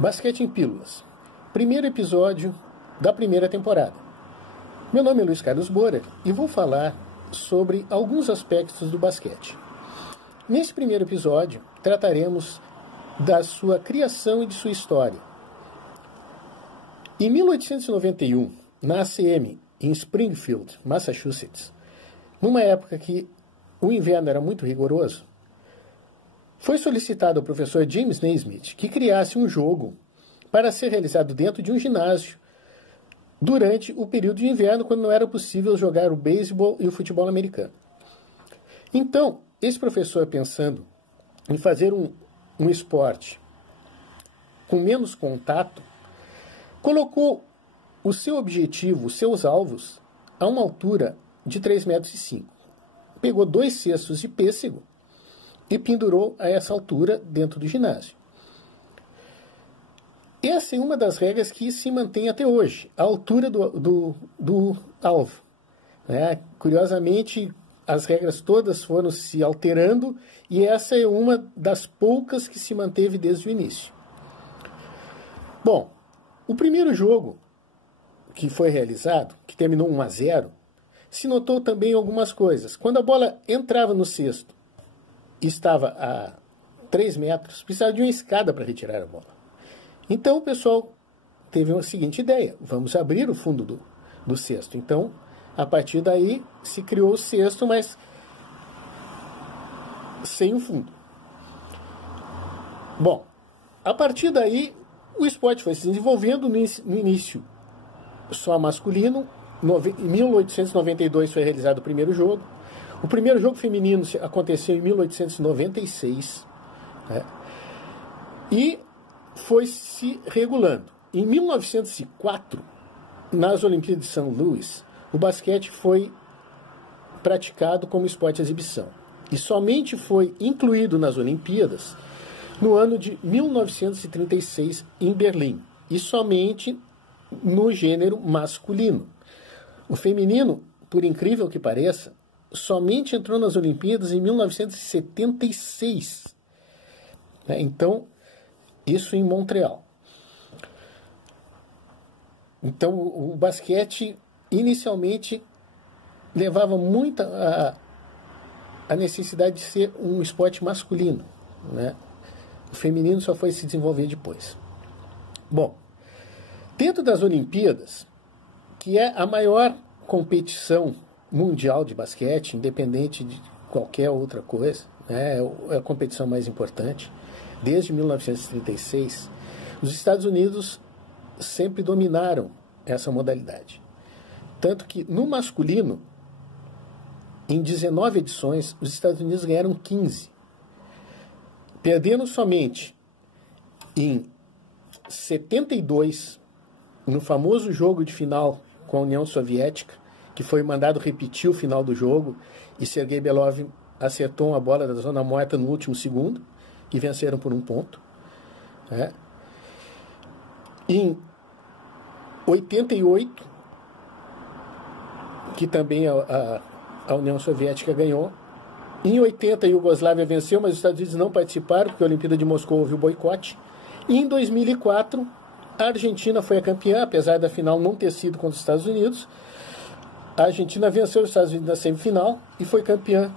Basquete em Pílulas. Primeiro episódio da primeira temporada. Meu nome é Luiz Carlos Borer e vou falar sobre alguns aspectos do basquete. Nesse primeiro episódio, trataremos da sua criação e de sua história. Em 1891, na ACM, em Springfield, Massachusetts, numa época que o inverno era muito rigoroso, foi solicitado ao professor James Naismith que criasse um jogo para ser realizado dentro de um ginásio durante o período de inverno, quando não era possível jogar o beisebol e o futebol americano. Então, esse professor, pensando em fazer um esporte com menos contato, colocou o seu objetivo, os seus alvos, a uma altura de 3,5 metros. Pegou 2 cestos de pêssego e pendurou a essa altura dentro do ginásio. Essa é uma das regras que se mantém até hoje, a altura do alvo. Curiosamente, as regras todas foram se alterando e essa é uma das poucas que se manteve desde o início. Bom, o primeiro jogo que foi realizado, que terminou 1-0, se notou também algumas coisas. Quando a bola entrava no cesto e estava a 3 metros, precisava de uma escada para retirar a bola. Então o pessoal teve a seguinte ideia: vamos abrir o fundo do cesto. Então, a partir daí, se criou o cesto, mas sem o fundo. Bom, a partir daí, o esporte foi se desenvolvendo. No início só masculino. Em 1892 foi realizado o primeiro jogo. O primeiro jogo feminino aconteceu em 1896. E foi se regulando. Em 1904, nas Olimpíadas de São Luís, o basquete foi praticado como esporte de exibição. E somente foi incluído nas Olimpíadas no ano de 1936, em Berlim. E somente no gênero masculino. O feminino, por incrível que pareça, somente entrou nas Olimpíadas em 1976. Então, isso em Montreal. Então, o basquete, inicialmente, levava muito a necessidade de ser um esporte masculino. O feminino só foi se desenvolver depois. Bom, dentro das Olimpíadas, que é a maior competição mundial de basquete, independente de qualquer outra coisa, é a competição mais importante, desde 1936, os Estados Unidos sempre dominaram essa modalidade. Tanto que, no masculino, em 19 edições, os Estados Unidos ganharam 15. Perdendo somente em 72, no famoso jogo de final com a União Soviética, que foi mandado repetir o final do jogo, e Sergei Belov acertou uma bola da zona morta no último segundo, e venceram por 1 ponto. Em 88, que também a União Soviética ganhou. Em 80, a Iugoslávia venceu, mas os Estados Unidos não participaram, porque a Olimpíada de Moscou houve o boicote. E em 2004, a Argentina foi a campeã, apesar da final não ter sido contra os Estados Unidos. A Argentina venceu os Estados Unidos na semifinal e foi campeã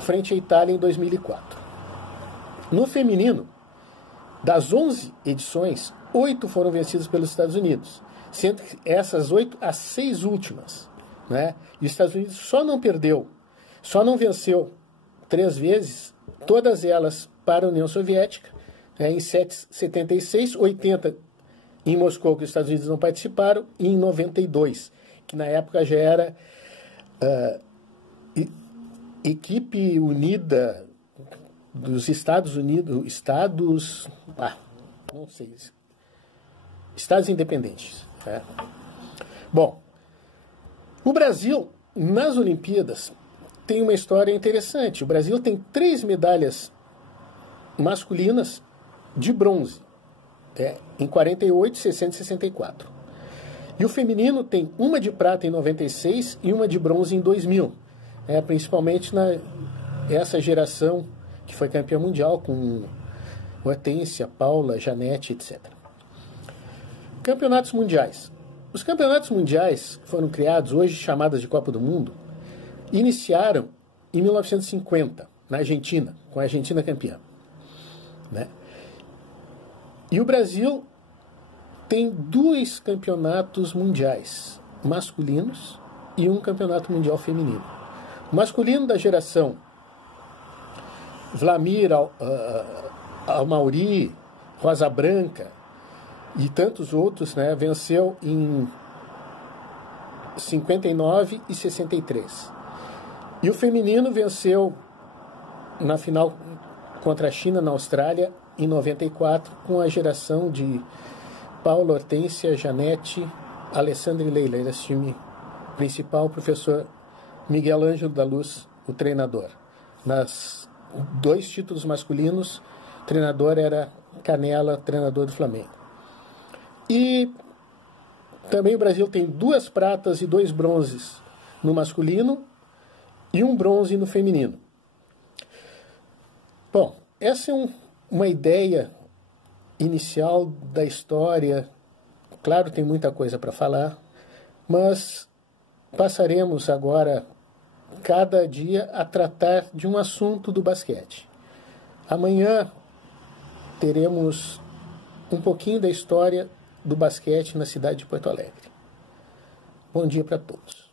frente à Itália em 2004. No feminino, das 11 edições, 8 foram vencidas pelos Estados Unidos, sendo que essas 8, as 6 últimas. E os Estados Unidos só não venceu 3 vezes, todas elas para a União Soviética, em 76, 80 em Moscou, que os Estados Unidos não participaram, e em 92, que na época já era Equipe Unida dos Estados Unidos, Estados independentes. Bom, o Brasil, nas Olimpíadas, tem uma história interessante. O Brasil tem 3 medalhas masculinas de bronze, em 48, 60 e 64. E o feminino tem uma de prata em 96 e uma de bronze em 2000. Principalmente essa geração que foi campeã mundial com Hortência, Paula, Janete, etc. Campeonatos mundiais. Os campeonatos mundiais que foram criados, hoje chamados de Copa do Mundo, iniciaram em 1950, na Argentina, com a Argentina campeã, né? E o Brasil tem 2 campeonatos mundiais masculinos e um campeonato mundial feminino. O masculino da geração Vlamir, Almauri, Rosa Branca e tantos outros, né, venceu em 59 e 63. E o feminino venceu na final contra a China, na Austrália, em 94, com a geração de Paula, Hortência, Janete, Alessandra e Leila. Esse time principal, o professor Miguel Ângelo da Luz, o treinador. Nas 2 títulos masculinos, o treinador era Canella, treinador do Flamengo. E também o Brasil tem 2 pratas e 2 bronzes no masculino e 1 bronze no feminino. Bom, essa é uma ideia inicial da história. Claro, tem muita coisa para falar, mas passaremos agora, cada dia, a tratar de um assunto do basquete. Amanhã teremos um pouquinho da história do basquete na cidade de Porto Alegre. Bom dia para todos.